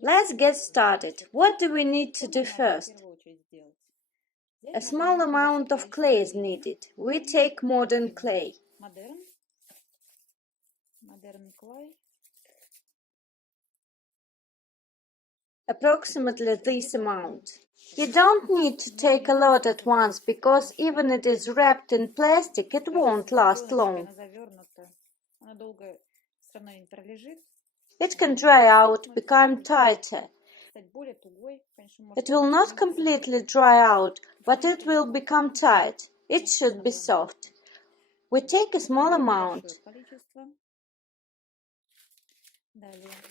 Let's get started. What do we need to do first? A small amount of clay is needed. We take modern clay. Approximately this amount. You don't need to take a lot at once because even if it is wrapped in plastic, it won't last long. It can dry out, become tighter. It will not completely dry out, but it will become tight. It should be soft. We take a small amount.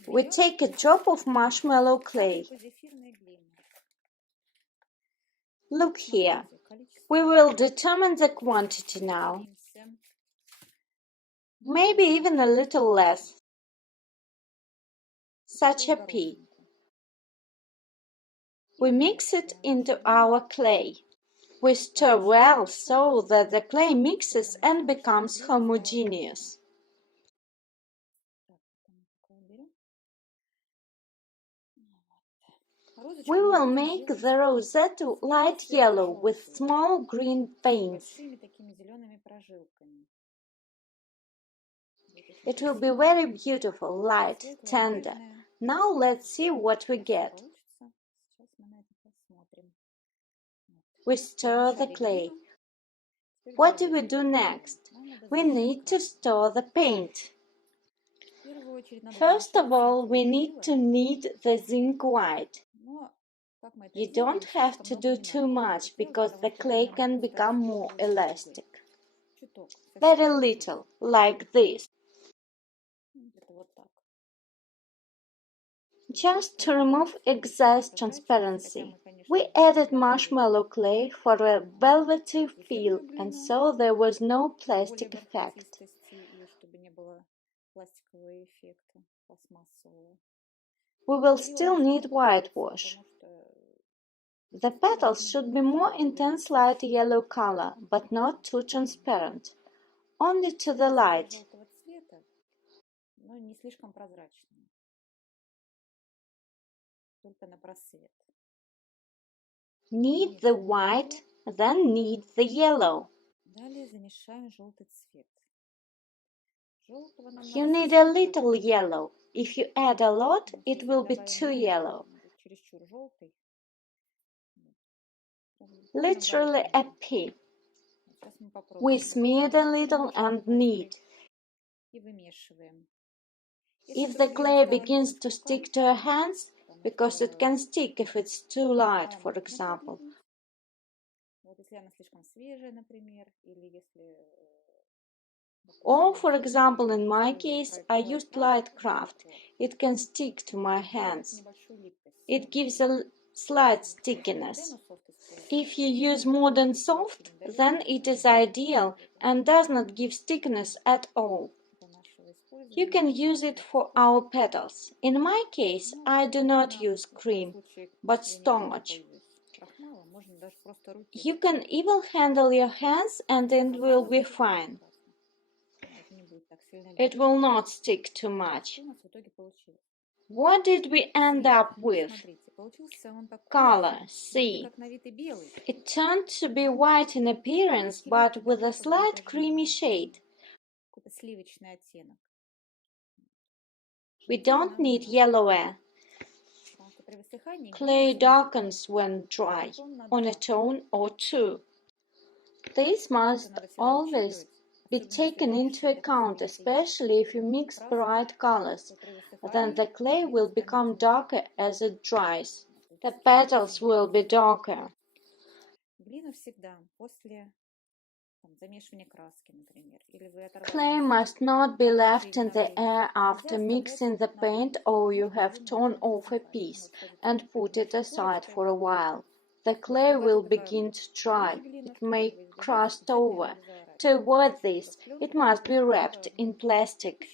We take a drop of marshmallow clay. Look here. We will determine the quantity now. Maybe even a little less. Such a pea. We mix it into our clay. We stir well so that the clay mixes and becomes homogeneous. We will make the rosette light yellow with small green veins. It will be very beautiful, light, tender. Now let's see what we get. We stir the clay. What do we do next? We need to stir the paint. First of all, we need to knead the zinc white. You don't have to do too much because the clay can become more elastic. Very little, like this. Just to remove excess transparency. We added marshmallow clay for a velvety feel, and so there was no plastic effect. We will still need whitewash. The petals should be more intense light yellow color, but not too transparent. Only to the light. Knead the white, then knead the yellow. You need a little yellow. If you add a lot, it will be too yellow. Literally a pea. We smeared a little and knead. If the clay begins to stick to your hands, because it can stick if it's too light, for example. Or, for example, in my case, I used light craft. It can stick to my hands. It gives a slight stickiness. If you use modern soft, then it is ideal and does not give stickiness at all. You can use it for our petals. In my case, I do not use cream, but starch. You can even handle your hands and it will be fine. It will not stick too much. What did we end up with? Color, see. It turned to be white in appearance, but with a slight creamy shade. We don't need yellower. Clay darkens when dry, on a tone or two. This must always be taken into account, especially if you mix bright colors. Then the clay will become darker as it dries. The petals will be darker. Clay must not be left in the air after mixing the paint, or you have torn off a piece and put it aside for a while. The clay will begin to dry. It may crust over. To avoid this, it must be wrapped in plastic.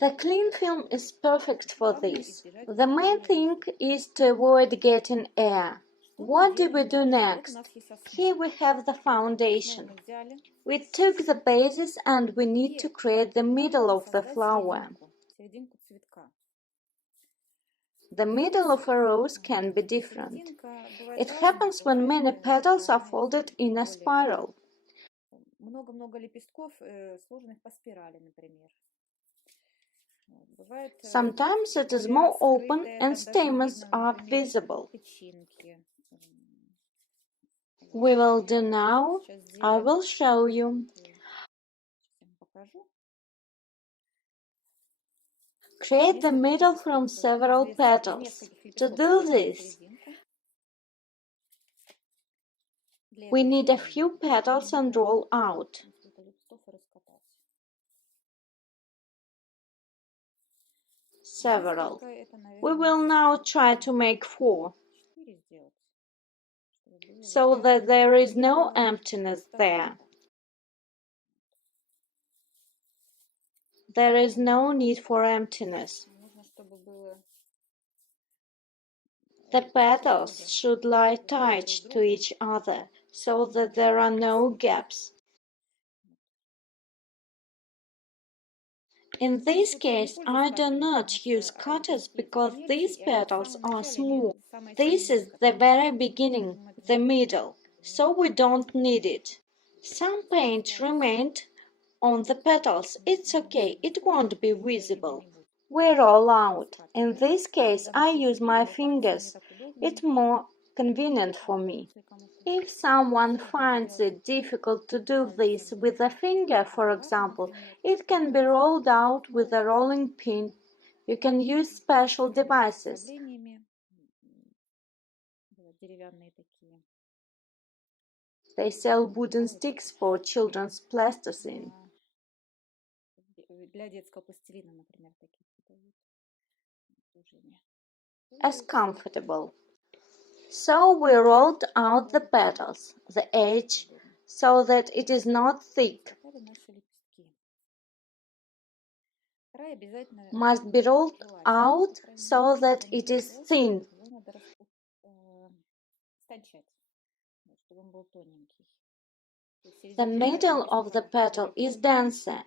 The cling film is perfect for this. The main thing is to avoid getting air. What do we do next? Here we have the foundation. We took the basis and we need to create the middle of the flower. The middle of a rose can be different. It happens when many petals are folded in a spiral. Sometimes it is more open and stamens are visible. We will do now. I will show you. Create the middle from several petals. To do this, we need a few petals and roll out. Several. We will now try to make 4, so that there is no emptiness there. There is no need for emptiness. The petals should lie tight to each other, so that there are no gaps. In this case, I do not use cutters because these petals are small. This is the very beginning, the middle, so we don't need it. Some paint remained on the petals. It's okay, it won't be visible. We roll out. In this case, I use my fingers. It's more convenient for me. If someone finds it difficult to do this with a finger, for example, it can be rolled out with a rolling pin. You can use special devices. They sell wooden sticks for children's plasticine. As comfortable. So we rolled out the petals, the edge, so that it is not thick. Must be rolled out so that it is thin. The middle of the petal is denser,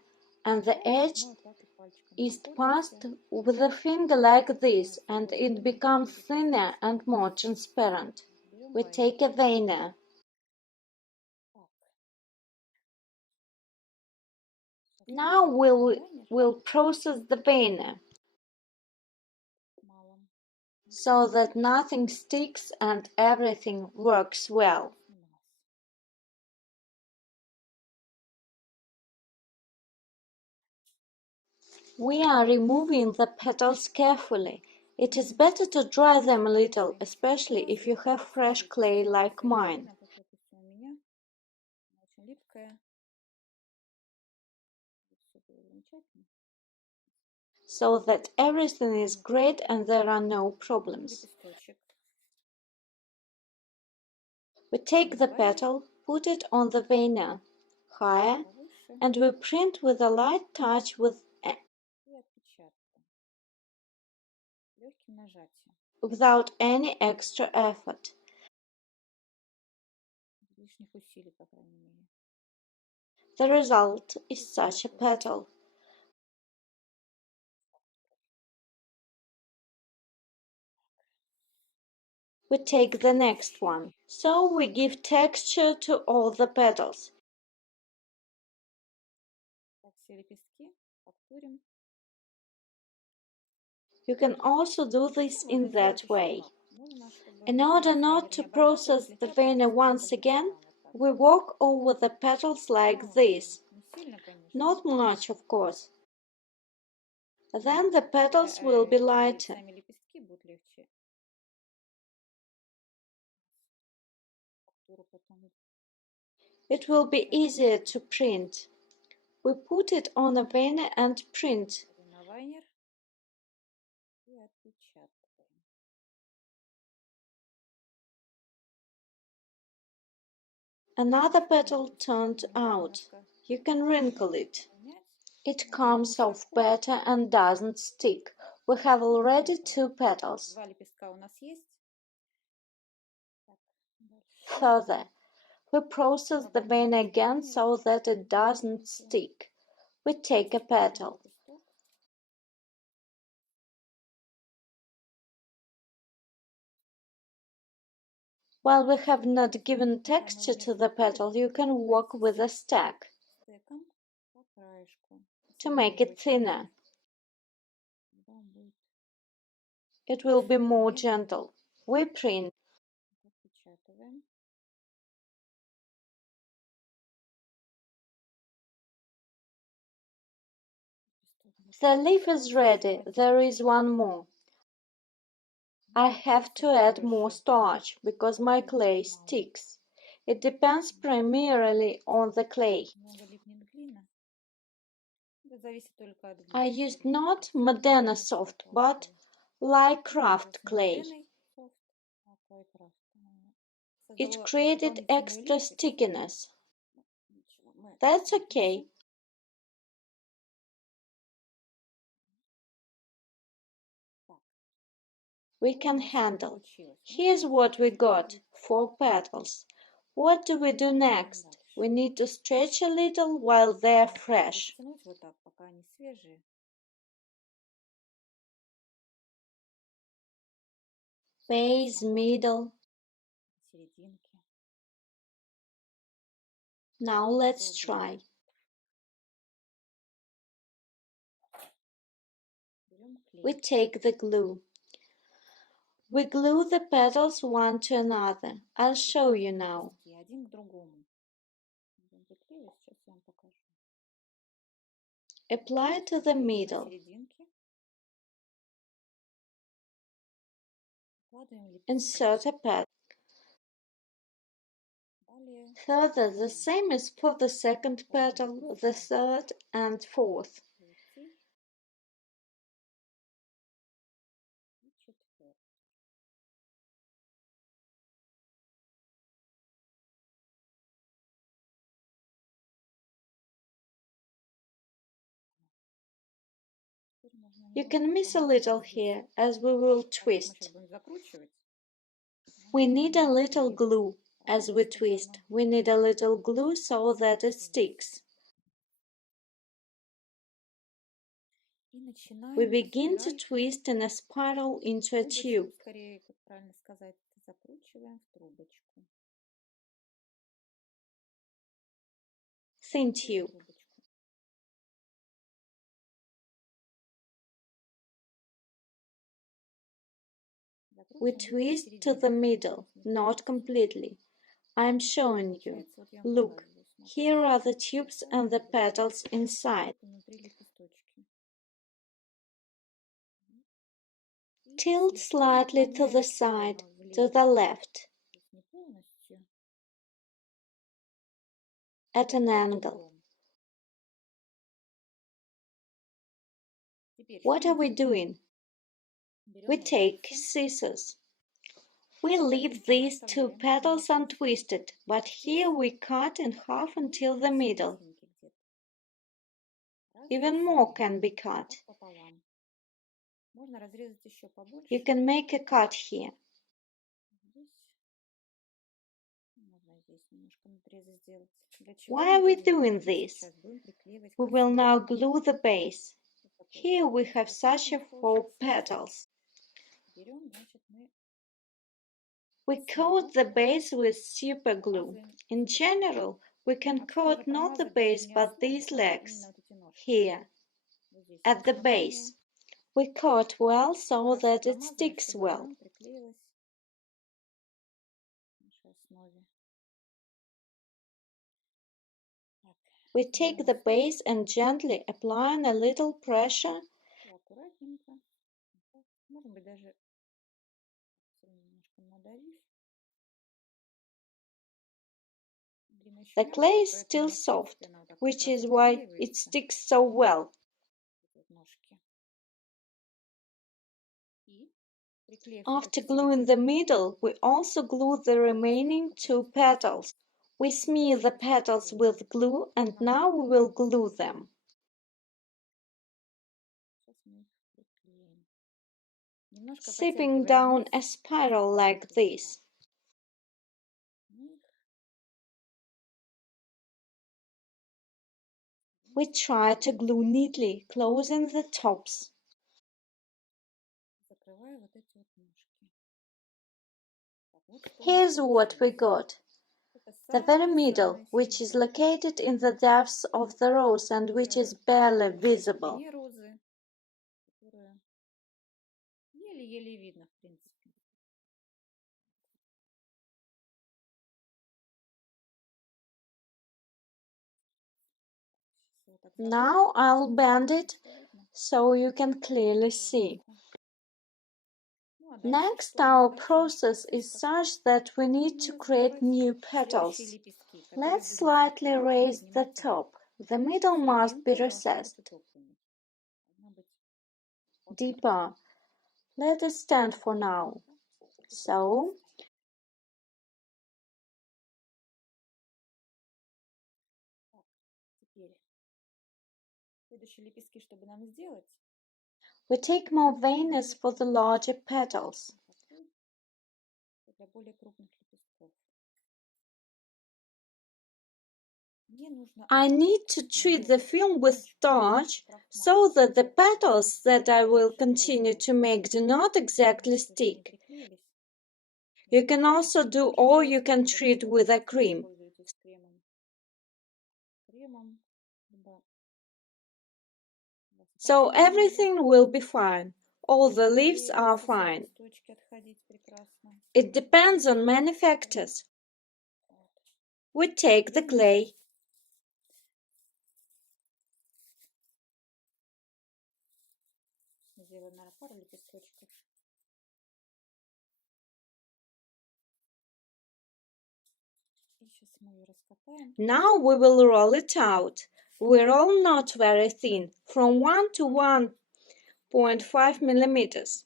and the edge is passed with the finger like this, and it becomes thinner and more transparent. We take a veiner. Now we'll process the veiner so that nothing sticks and everything works well. We are removing the petals carefully. It is better to dry them a little, especially if you have fresh clay like mine. So that everything is great and there are no problems. We take the petal, put it on the veiner, higher, and we print with a light touch without any extra effort. The result is such a petal. We take the next one. So we give texture to all the petals. You can also do this in that way. In order not to process the veiner once again, we walk over the petals like this. Not much, of course. Then the petals will be lighter. It will be easier to print. We put it on a veiner and print. Another petal turned out. You can wrinkle it. It comes off better and doesn't stick. We have already 2 petals. Further, we process the vein again so that it doesn't stick. We take a petal. While we have not given texture to the petal, you can work with a stack to make it thinner. It will be more gentle. We print. The leaf is ready. There is one more. I have to add more starch because my clay sticks. It depends primarily on the clay. I used not Modena soft, but like craft clay. It created extra stickiness. That's okay. We can handle. Here's what we got. 4 petals. What do we do next? We need to stretch a little while they're fresh. Base, middle. Now let's try. We take the glue. We glue the petals one to another. I'll show you now. Apply to the middle. Insert a petal. Further, the same is for the second petal, the third and fourth. You can miss a little here, as we will twist. We need a little glue as we twist. We need a little glue so that it sticks. We begin to twist in a spiral into a tube. Thin tube. We twist to the middle, not completely. I am showing you. Look, here are the tubes and the petals inside. Tilt slightly to the side, to the left, at an angle. What are we doing? We take scissors. We leave these 2 petals untwisted, but here we cut in half until the middle. Even more can be cut. You can make a cut here. Why are we doing this? We will now glue the base. Here we have such 4 petals. We coat the base with super glue. In general, we can coat not the base but these legs, here, at the base. We coat well so that it sticks well. We take the base and gently applying a little pressure, the clay is still soft, which is why it sticks so well. After gluing the middle, we also glue the remaining 2 petals. We smear the petals with glue and now we will glue them. Sipping down a spiral like this. We try to glue neatly, closing the tops. Here's what we got. The very middle, which is located in the depths of the rose and which is barely visible. Now I'll bend it so you can clearly see. Next, our process is such that we need to create new petals. Let's slightly raise the top. The middle must be recessed. Deeper. Let it stand for now. So, we take more veins for the larger petals. I need to treat the film with starch so that the petals that I will continue to make do not exactly stick. You can also do or you can treat with a cream. So everything will be fine. All the leaves are fine. It depends on many factors. We take the clay. Now we will roll it out. We roll not very thin, from 1 to 1.5 millimeters.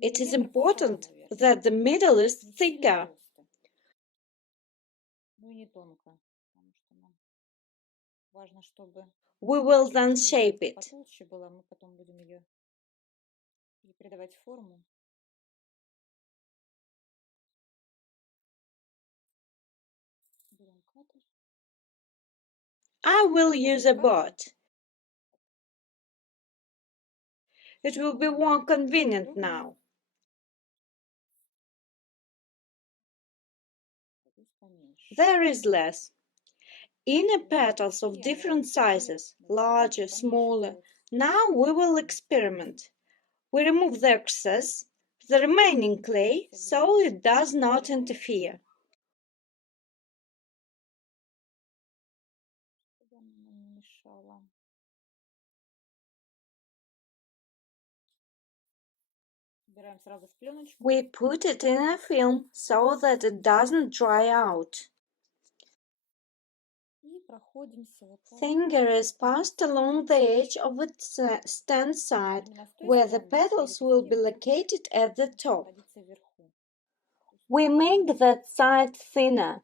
It is important that the middle is thicker. We will then shape it. I will use a board. It will be more convenient now. There is less. Inner petals of different sizes, larger, smaller. Now we will experiment. We remove the excess, the remaining clay, so it does not interfere. We put it in a film so that it doesn't dry out. Finger is passed along the edge of its stand side, where the petals will be located at the top. We make that side thinner.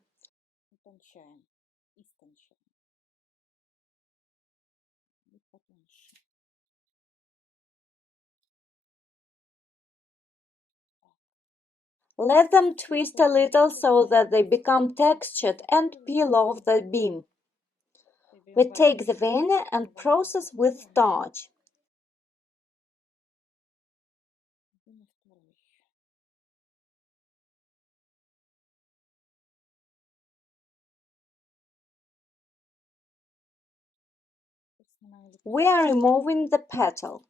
Let them twist a little so that they become textured and peel off the beam. We take the vein and process with starch. We are removing the petal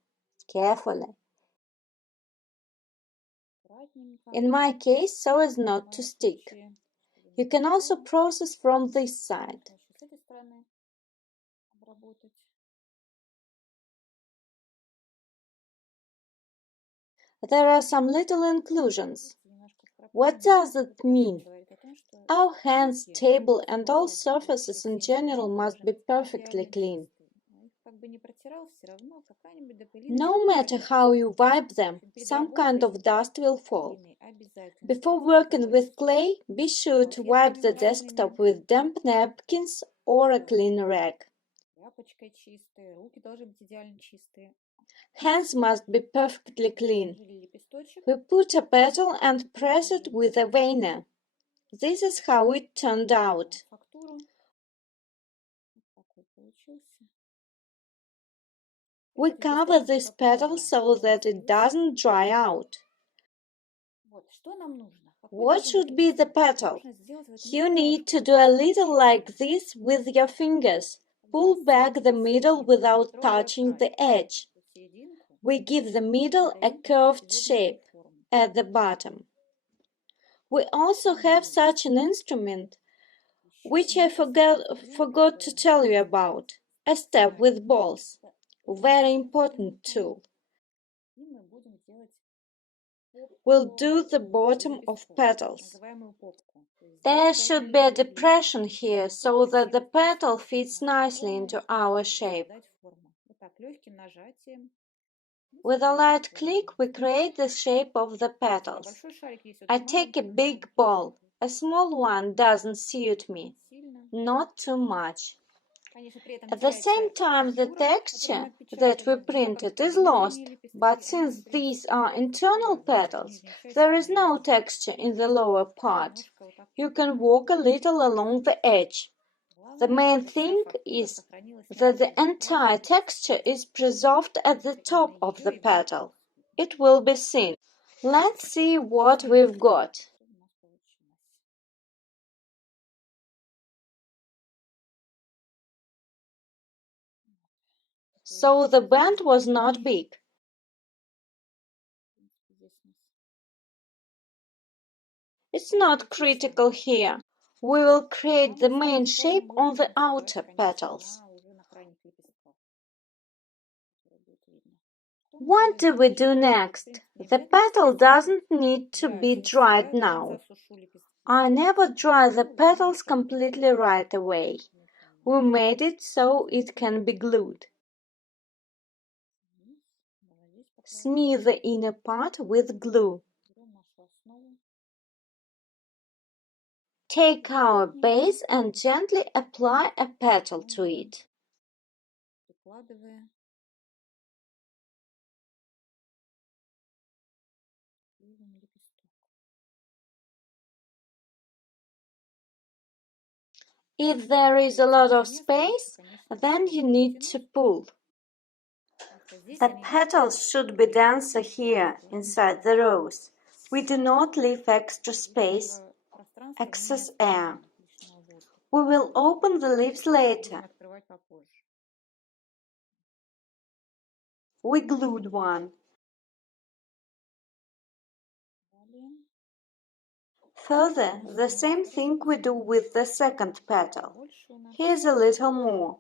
carefully. In my case, so as not to stick. You can also process from this side. There are some little inclusions. What does it mean? Our hands, table and all surfaces in general must be perfectly clean. No matter how you wipe them, some kind of dust will fall. Before working with clay, be sure to wipe the desktop with damp napkins or a clean rag. Hands must be perfectly clean. We put a petal and press it with a veiner. This is how it turned out. We cover this petal so that it doesn't dry out. What should be the petal? You need to do a little like this with your fingers. Pull back the middle without touching the edge. We give the middle a curved shape at the bottom. We also have such an instrument, which I forgot to tell you about, a step with balls. Very important tool. We'll do the bottom of petals. There should be a depression here so that the petal fits nicely into our shape. With a light click, we create the shape of the petals. I take a big ball. A small one doesn't suit me. Not too much. At the same time, the texture that we printed is lost, but since these are internal petals, there is no texture in the lower part. You can walk a little along the edge. The main thing is that the entire texture is preserved at the top of the petal. It will be seen. Let's see what we've got. So the bend was not big. It's not critical here. We will create the main shape on the outer petals. What do we do next? The petal doesn't need to be dried now. I never dry the petals completely right away. We made it so it can be glued. Smear the inner part with glue. Take our base and gently apply a petal to it. If there is a lot of space, then you need to pull. The petals should be denser here, inside the rose. We do not leave extra space, excess air. We will open the leaves later. We glued one. Further, the same thing we do with the second petal. Here's a little more.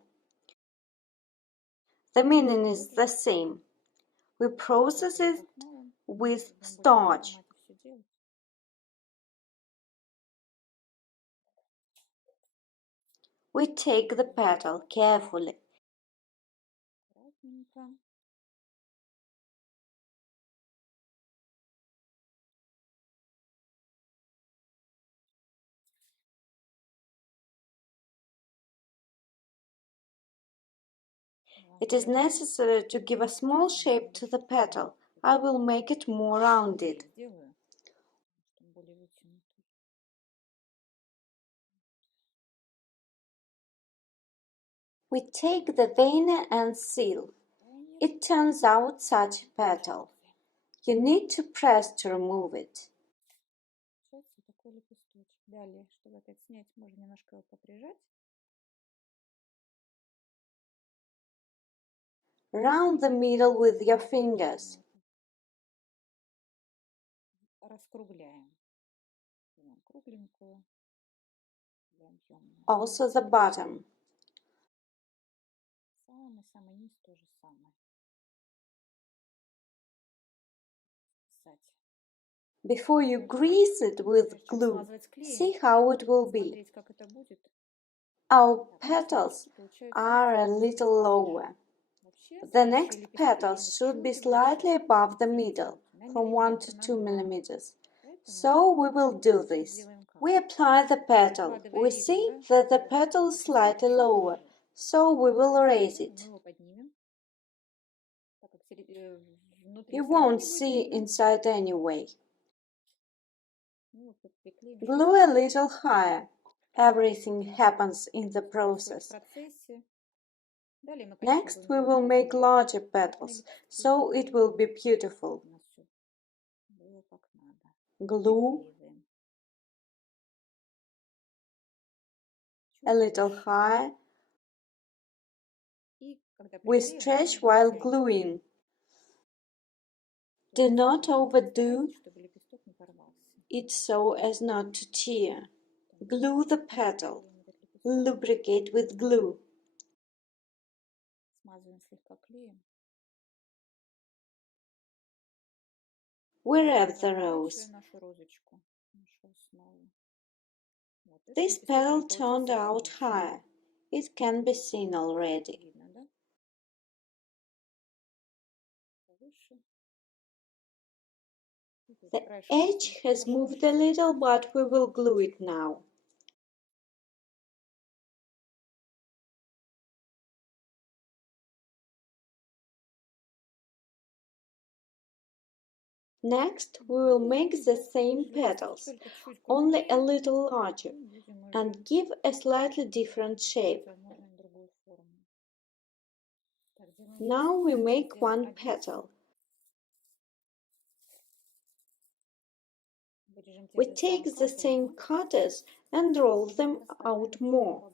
The meaning is the same. We process it with starch. We take the petal carefully. It is necessary to give a small shape to the petal. I will make it more rounded. We take the veiner and seal. It turns out such a petal. You need to press to remove it. Round the middle with your fingers. Also the bottom. Before you grease it with glue, see how it will be. Our petals are a little lower. The next petals should be slightly above the middle, from 1 to 2 millimeters. So we will do this. We apply the petal. We see that the petal is slightly lower, so we will raise it. You won't see inside anyway. Glue a little higher. Everything happens in the process. Next, we will make larger petals, so it will be beautiful. Glue a little higher. We stretch while gluing. Do not overdo it so as not to tear. Glue the petal. Lubricate with glue. We wrap the rose. This petal turned out higher. It can be seen already. The edge has moved a little, but we will glue it now. Next, we will make the same petals, only a little larger, and give a slightly different shape. Now we make one petal. We take the same cutters and roll them out more.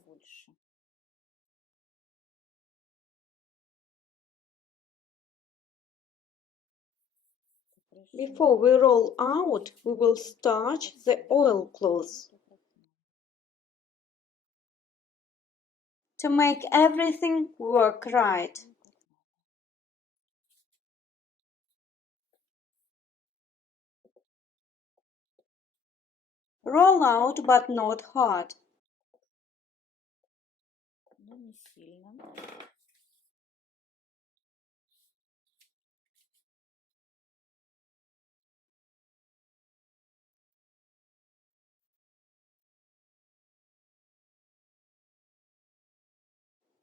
Before we roll out, we will starch the oilcloth. To make everything work right. Roll out, but not hard.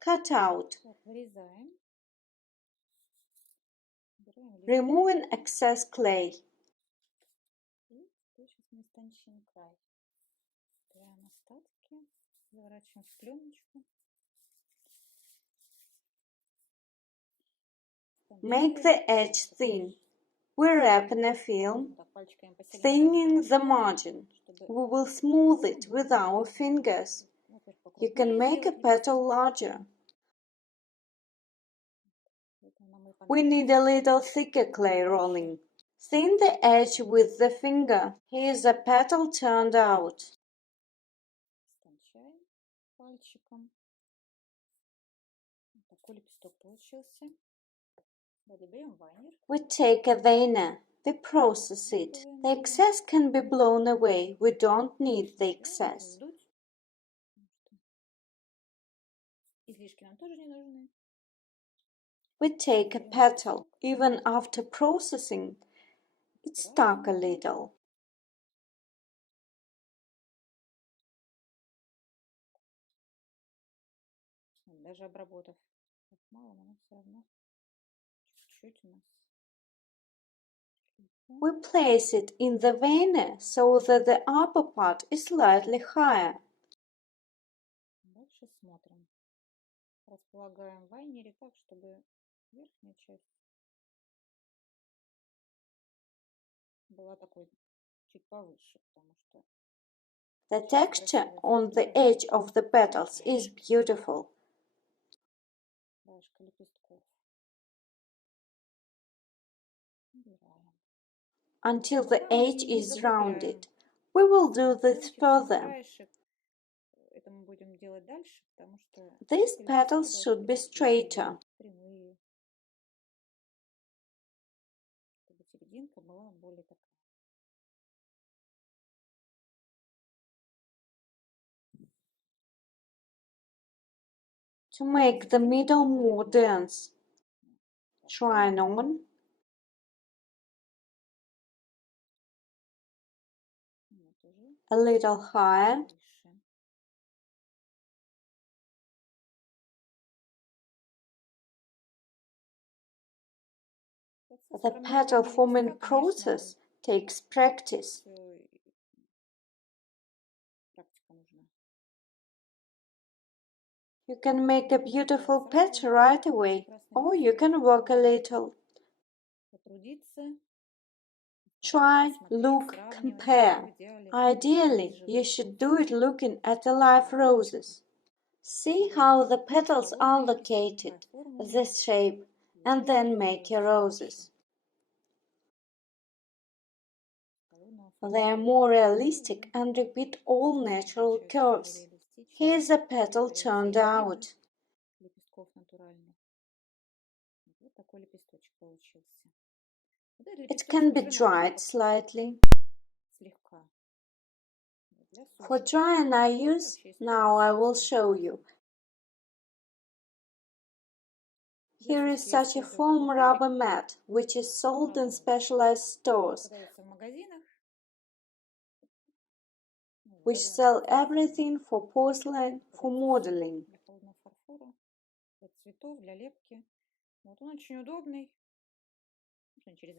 Cut out. Removing excess clay. Make the edge thin. We wrap in a film, thinning the margin. We will smooth it with our fingers. You can make a petal larger. We need a little thicker clay rolling. Thin the edge with the finger. Here's a petal turned out. We take a veiner. We process it. The excess can be blown away. We don't need the excess. We take a petal. Even after processing, it stuck a little. We place it in the veiner so that the upper part is slightly higher. The texture on the edge of the petals is beautiful. Until the edge is rounded. We will do this further. These petals should be straighter. To make the middle more dense, shine on. A little higher. The petal forming process takes practice. You can make a beautiful pet right away, or you can work a little. Try, look, compare. Ideally, you should do it looking at the live roses. See how the petals are located, this shape, and then make your roses. They are more realistic and repeat all natural curves. Here's a petal turned out. It can be dried slightly. For drying I use, now I will show you. Here is such a foam rubber mat, which is sold in specialized stores, which sell everything for porcelain, for modeling.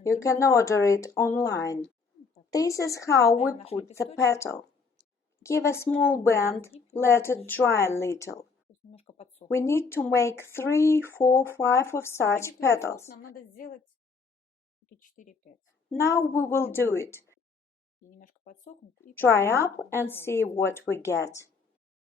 You can order it online. This is how we put the petal. Give a small bend, let it dry a little. We need to make 3, 4, 5 of such petals. Now we will do it. Dry up and see what we get.